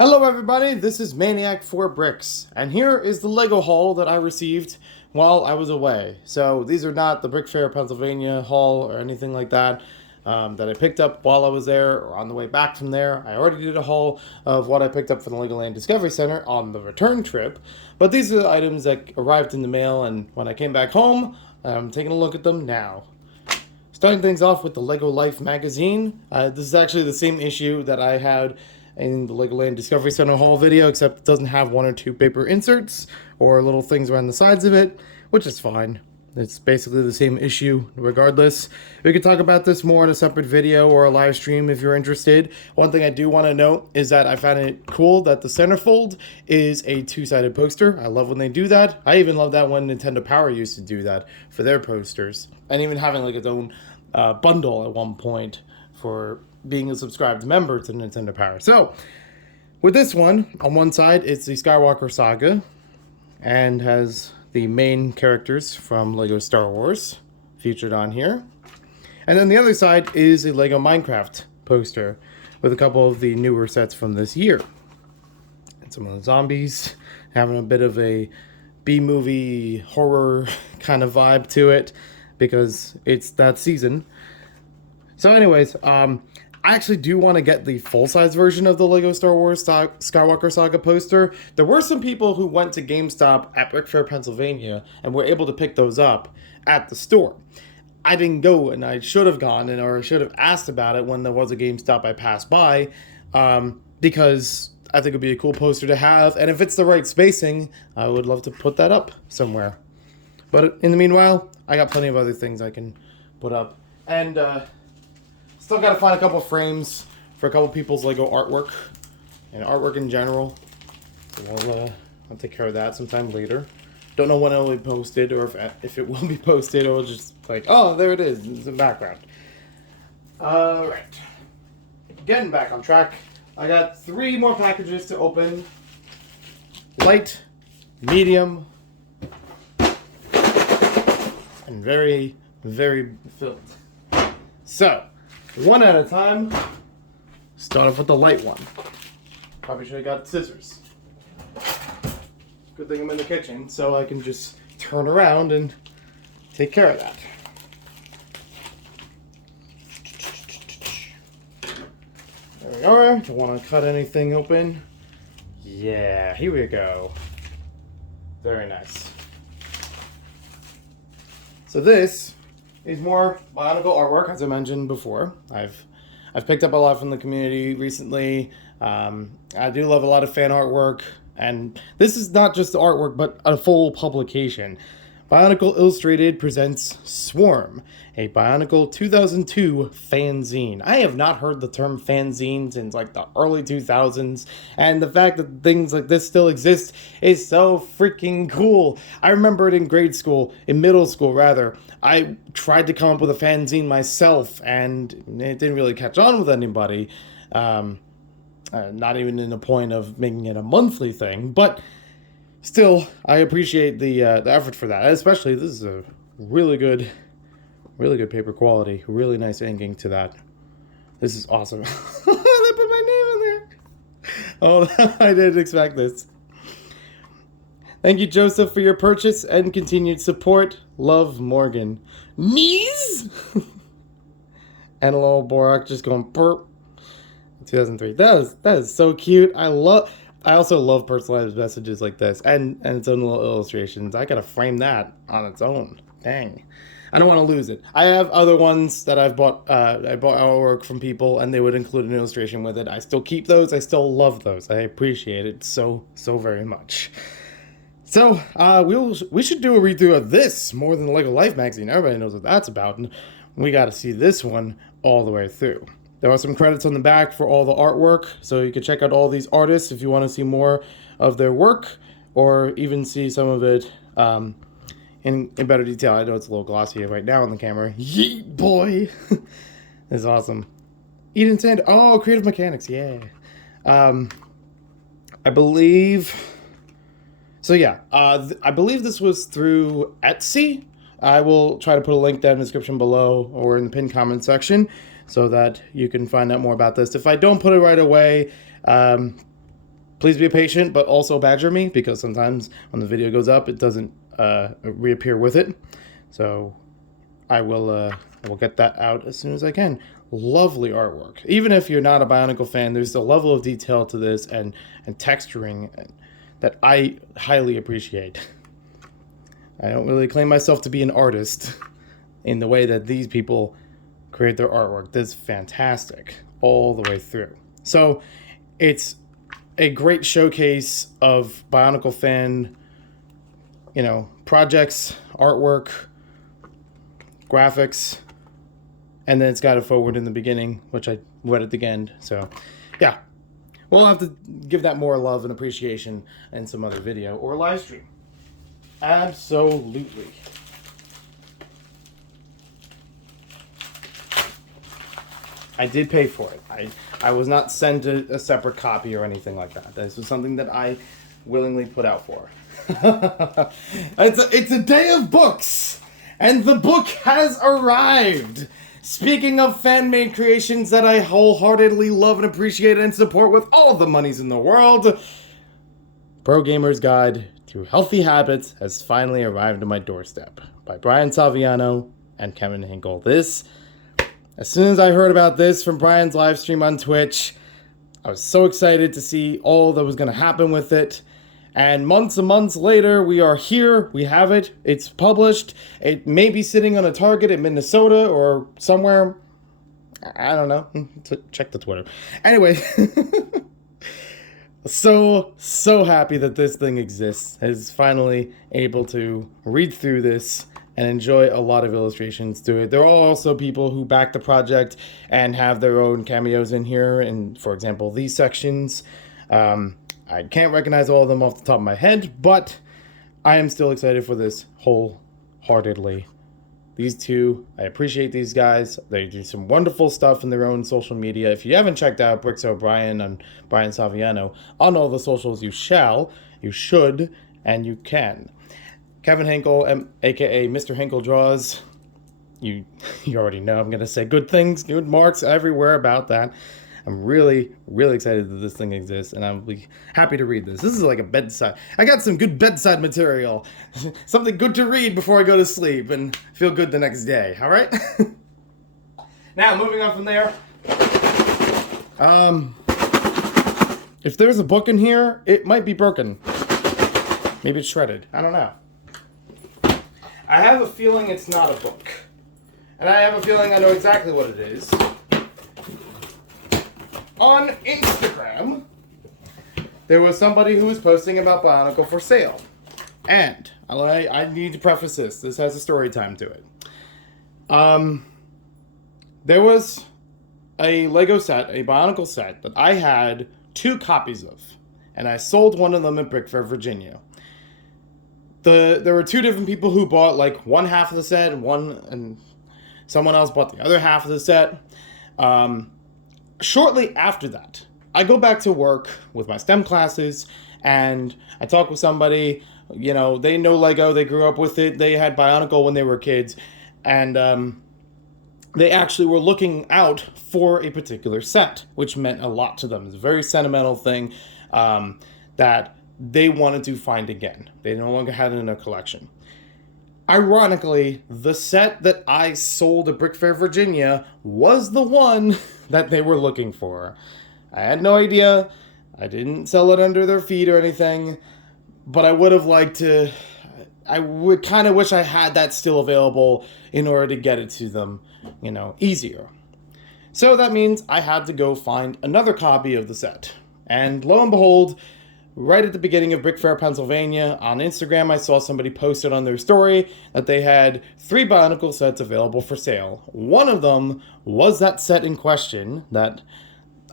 Hello everybody, this is Maniac 4 Bricks, and here is the Lego haul that I received while I was away. So these are not the Brick Fair Pennsylvania haul or anything like that that I picked up while I was there or on the way back from there. I already did a haul of what I picked up from the Legoland Discovery Center on the return trip, but these are the items that arrived in the mail, and when I came back home, I'm taking a look at them now. Starting things off with the Lego Life magazine. This is actually the same issue that I had in the Legoland Discovery Center haul video, except it doesn't have one or two paper inserts or little things around the sides of it, which is fine. It's basically the same issue regardless. We could talk about this more in a separate video or a live stream if you're interested. One thing I do want to note is that I found it cool that the centerfold is a two-sided poster. I love when they do that. I even love that when Nintendo Power used to do that for their posters. And even having like its own bundle at one point for being a subscribed member to Nintendo Power. So, with this one, on one side, it's the Skywalker Saga, and has the main characters from Lego Star Wars featured on here. And then the other side is a Lego Minecraft poster with a couple of the newer sets from this year. And some of the zombies having a bit of a B-movie horror kind of vibe to it because it's that season. So anyways, I actually do want to get the full-size version of the Lego Star Wars Skywalker Saga poster. There were some people who went to GameStop at Brick Fair, Pennsylvania, and were able to pick those up at the store. I didn't go, and I should have gone, or should have asked about it when there was a GameStop I passed by, because I think it would be a cool poster to have, and if it's the right spacing, I would love to put that up somewhere. But in the meanwhile, I got plenty of other things I can put up. And, still got to find a couple frames for a couple people's Lego artwork and artwork in general. So I'll take care of that sometime later. Don't know when it'll be posted or if it will be posted or just like, oh, there it is. It's in the background. Alright. Getting back on track. I got 3 more packages to open. Light, medium, and very, very filled. So, one at a time. Start off with the light one. Probably should have got scissors. Good thing I'm in the kitchen, so I can just turn around and take care of that. There we are. Don't want to cut anything open. Yeah, here we go. Very nice. So this is more Bionicle artwork, as I mentioned before. I've picked up a lot from the community recently. I do love a lot of fan artwork, and this is not just the artwork, but a full publication. Bionicle Illustrated presents Swarm, a Bionicle 2002 fanzine. I have not heard the term fanzine since like the early 2000s, and the fact that things like this still exist is so freaking cool. I remember it in middle school rather. I tried to come up with a fanzine myself, and it didn't really catch on with anybody. Not even in the point of making it a monthly thing, but still, I appreciate the effort for that. Especially, this is a really good paper quality. Really nice inking to that. This is awesome. They put my name in there. Oh, I didn't expect this. Thank you, Joseph, for your purchase and continued support. Love, Morgan. Knees? And a little Borak just going burp. 2003. That is so cute. I also love personalized messages like this and its own little illustrations. I gotta frame that on its own. Dang. I don't want to lose it. I have other ones that I've bought. I bought artwork from people, and they would include an illustration with it. I still keep those. I still love those. I appreciate it so very much. So we should do a read through of this more than the Lego Life magazine. Everybody knows what that's about, and we got to see this one all the way through. There are some credits on the back for all the artwork, so you can check out all these artists if you want to see more of their work, or even see some of it in better detail. I know it's a little glossy right now on the camera. Yeet, boy! This is awesome. Eden Sand. Oh, Creative Mechanics, yeah. I believe... So yeah, I believe this was through Etsy. I will try to put a link down in the description below or in the pinned comment section so that you can find out more about this. If I don't put it right away, Please be patient, but also badger me, because sometimes when the video goes up, it doesn't reappear with it. So I will get that out as soon as I can. Lovely artwork. Even if you're not a Bionicle fan, there's a level of detail to this and texturing that I highly appreciate. I don't really claim myself to be an artist in the way that these people create their artwork. That's fantastic all the way through. So it's a great showcase of Bionicle fan, projects, artwork, graphics, and then it's got a forward in the beginning, which I read at the end. So yeah, we'll have to give that more love and appreciation in some other video or live stream. Absolutely. I did pay for it. I was not sent a separate copy or anything like that. This was something that I willingly put out for. It's a day of books, and the book has arrived. Speaking of fan-made creations that I wholeheartedly love and appreciate and support with all the monies in the world, Pro Gamer's Guide to Healthy Habits has finally arrived at my doorstep by Brian Saviano and Kevin Hinkle. As soon as I heard about this from Brian's live stream on Twitch, I was so excited to see all that was going to happen with it. And months and months later, we are here. We have it. It's published. It may be sitting on a Target in Minnesota or somewhere. I don't know. Check the Twitter. Anyway, so happy that this thing exists. Is finally able to read through this and enjoy a lot of illustrations to it. There are also people who back the project and have their own cameos in here. And for example, these sections, I can't recognize all of them off the top of my head, but I am still excited for this wholeheartedly. These two, I appreciate these guys. They do some wonderful stuff in their own social media. If you haven't checked out Bricks O'Brien and Brian Saviano on all the socials, you should, and you can. Kevin Hinkle, aka Mr. Hinkle Draws. You already know I'm going to say good things, good marks everywhere about that. I'm really, really excited that this thing exists, and I'll be happy to read this. This is like a bedside. I got some good bedside material. Something good to read before I go to sleep and feel good the next day, all right? Now, moving on from there. If there's a book in here, it might be broken. Maybe it's shredded. I don't know. I have a feeling it's not a book. And I have a feeling I know exactly what it is. On Instagram, there was somebody who was posting about Bionicle for sale. And I need to preface this. This has a story time to it. There was a Lego set, a Bionicle set, that I had 2 copies of. And I sold one of them at Brick Fair, Virginia. There were 2 different people who bought like one half of the set, and someone else bought the other half of the set. Shortly after that, I go back to work with my STEM classes, and I talk with somebody, they know Lego, they grew up with it, they had Bionicle when they were kids, and they actually were looking out for a particular set, which meant a lot to them. It's a very sentimental thing that they wanted to find again. They no longer had it in their collection. Ironically, the set that I sold at Brick Fair, Virginia was the one that they were looking for. I had no idea. I didn't sell it under their feet or anything, but I would have liked to. I would kind of wish I had that still available in order to get it to them, easier. So that means I had to go find another copy of the set. And lo and behold, right at the beginning of Brick Fair, Pennsylvania, on Instagram, I saw somebody posted on their story that they had 3 Bionicle sets available for sale. One of them was that set in question that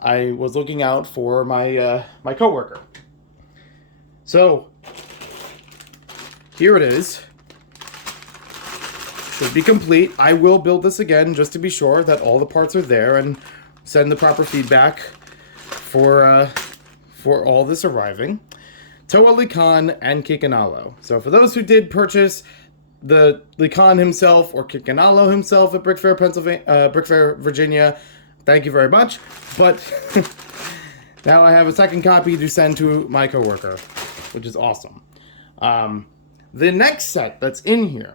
I was looking out for my coworker. So, here it is. Should be complete. I will build this again just to be sure that all the parts are there and send the proper feedback for all this arriving. Toa Likan and Kikanalo. So for those who did purchase the Likan himself or Kikanalo himself at Brick Fair, Virginia, thank you very much. But Now I have a second copy to send to my coworker, which is awesome. The next set that's in here,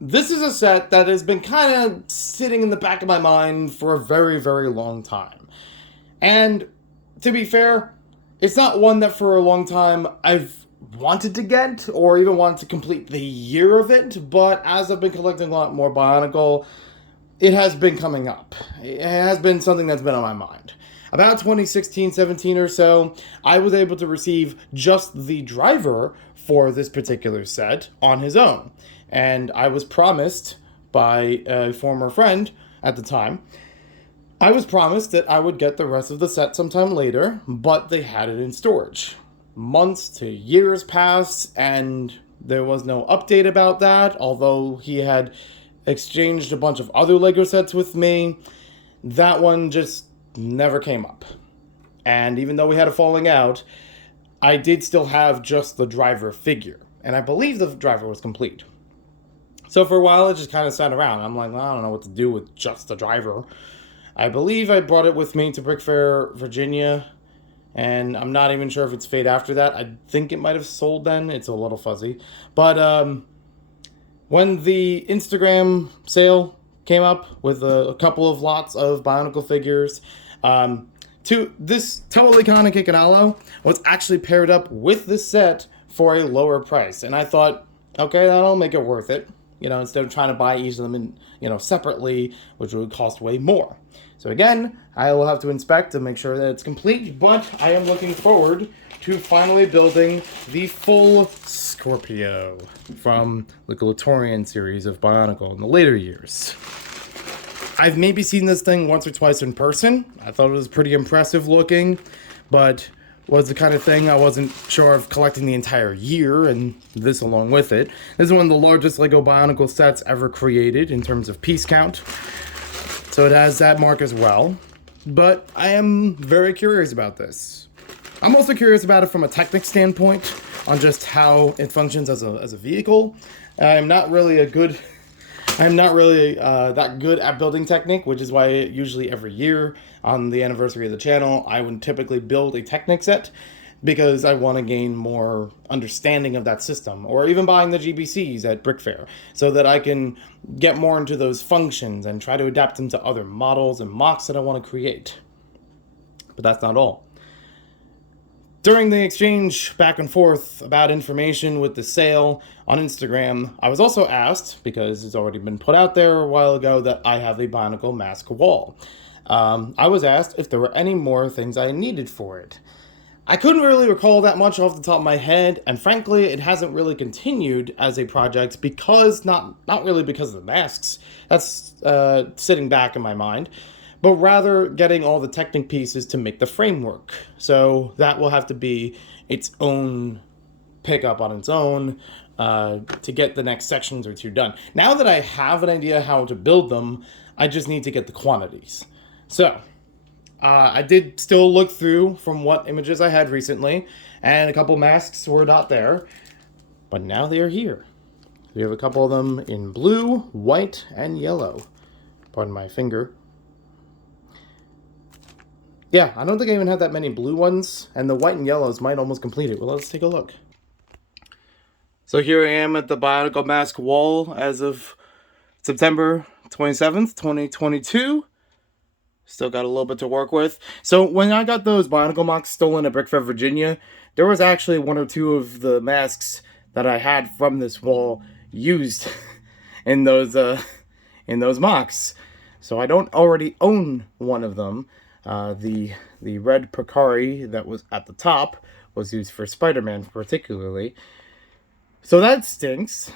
this is a set that has been kind of sitting in the back of my mind for a very, very long time. And to be fair, it's not one that for a long time I've wanted to get or even wanted to complete the year of it, but as I've been collecting a lot more Bionicle, it has been coming up. It has been something that's been on my mind. About 2016-17 or so, I was able to receive just the driver for this particular set on his own. And I was promised by a former friend at the time, I was promised that I would get the rest of the set sometime later, but they had it in storage. Months to years passed, and there was no update about that, although he had exchanged a bunch of other LEGO sets with me. That one just never came up. And even though we had a falling out, I did still have just the driver figure, and I believe the driver was complete. So for a while, it just kind of sat around. I'm like, well, I don't know what to do with just the driver. I believe I brought it with me to Brick Fair, Virginia, and I'm not even sure if it's Fate after that. I think it might have sold then. It's a little fuzzy. But when the Instagram sale came up with a couple of lots of Bionicle figures, this Total Iconic Iconalo was actually paired up with this set for a lower price. And I thought, okay, that'll make it worth it. Instead of trying to buy each of them separately, which would cost way more. So again, I will have to inspect to make sure that it's complete, but I am looking forward to finally building the full Scorpio from the Glatorian series of Bionicle in the later years. I've maybe seen this thing once or twice in person. I thought it was pretty impressive looking, but was the kind of thing I wasn't sure of collecting the entire year, and this along with it. This is one of the largest LEGO Bionicle sets ever created in terms of piece count, so it has that mark as well. But I am very curious about this. I'm also curious about it from a Technic standpoint, on just how it functions as a vehicle. I'm not really that good at building Technic, which is why usually every year on the anniversary of the channel, I would typically build a Technic set, because I want to gain more understanding of that system, or even buying the GBCs at Brick Fair, so that I can get more into those functions and try to adapt them to other models and mocks that I want to create. But that's not all. During the exchange back and forth about information with the sale on Instagram, I was also asked, because it's already been put out there a while ago, that I have a Bionicle mask wall. I was asked if there were any more things I needed for it. I couldn't really recall that much off the top of my head, and frankly, it hasn't really continued as a project because, not really because of the masks, that's sitting back in my mind, but rather getting all the Technic pieces to make the framework. So that will have to be its own pickup on its own to get the next sections or two done. Now that I have an idea how to build them, I just need to get the quantities. So I did still look through from what images I had recently, and a couple masks were not there, but now they are here. We have a couple of them in blue, white, and yellow. Pardon my finger. Yeah, I don't think I even had that many blue ones, and the white and yellows might almost complete it. Well, let's take a look. So here I am at the Bionicle mask wall as of September 27th, 2022. Still got a little bit to work with. So when I got those Bionicle mocks stolen at Brick Fair, Virginia, there was actually one or two of the masks that I had from this wall used in those mocks. So I don't already own one of them. The red Picari that was at the top was used for Spider-Man particularly. So that stinks.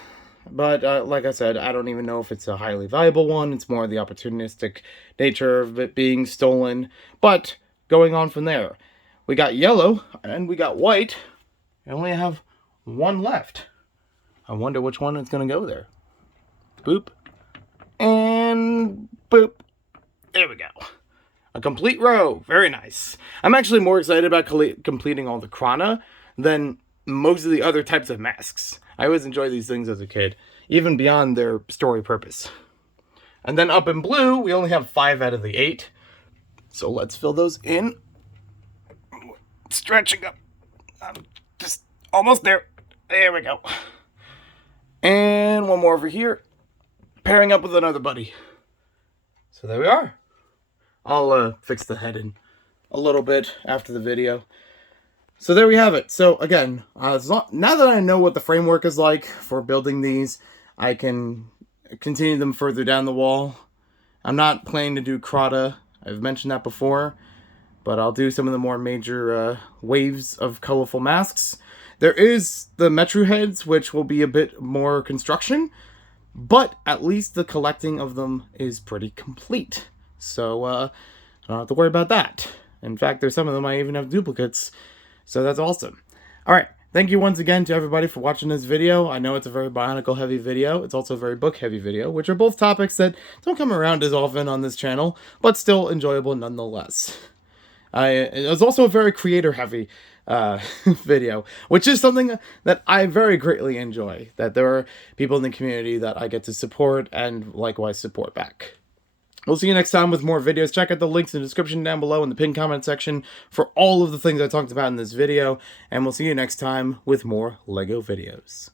But like I said, I don't even know if it's a highly valuable one. It's more the opportunistic nature of it being stolen. But going on from there, we got yellow and we got white. I only have one left. I wonder which one is going to go there. Boop. And boop. There we go. A complete row. Very nice. I'm actually more excited about completing all the Krana than most of the other types of masks. I always enjoyed these things as a kid, even beyond their story purpose. And then up in blue, we only have 5 out of the 8. So let's fill those in. stretching up. I'm just almost there. There we go. And one more over here, pairing up with another buddy. So there we are. I'll fix the head in a little bit after the video. So there we have it. So again, now that I know what the framework is like for building these, I can continue them further down the wall. I'm not planning to do Crota. I've mentioned that before, but I'll do some of the more major waves of colorful masks. There is the Metru heads, which will be a bit more construction, but at least the collecting of them is pretty complete. So I don't have to worry about that. In fact, there's some of them I even have duplicates. So that's awesome. All right. Thank you once again to everybody for watching this video. I know it's a very Bionicle heavy video. It's also a very book heavy video, which are both topics that don't come around as often on this channel, but still enjoyable nonetheless. It was also a very creator heavy video, which is something that I very greatly enjoy, that there are people in the community that I get to support and likewise support back. We'll see you next time with more videos. Check out the links in the description down below in the pinned comment section for all of the things I talked about in this video. And we'll see you next time with more LEGO videos.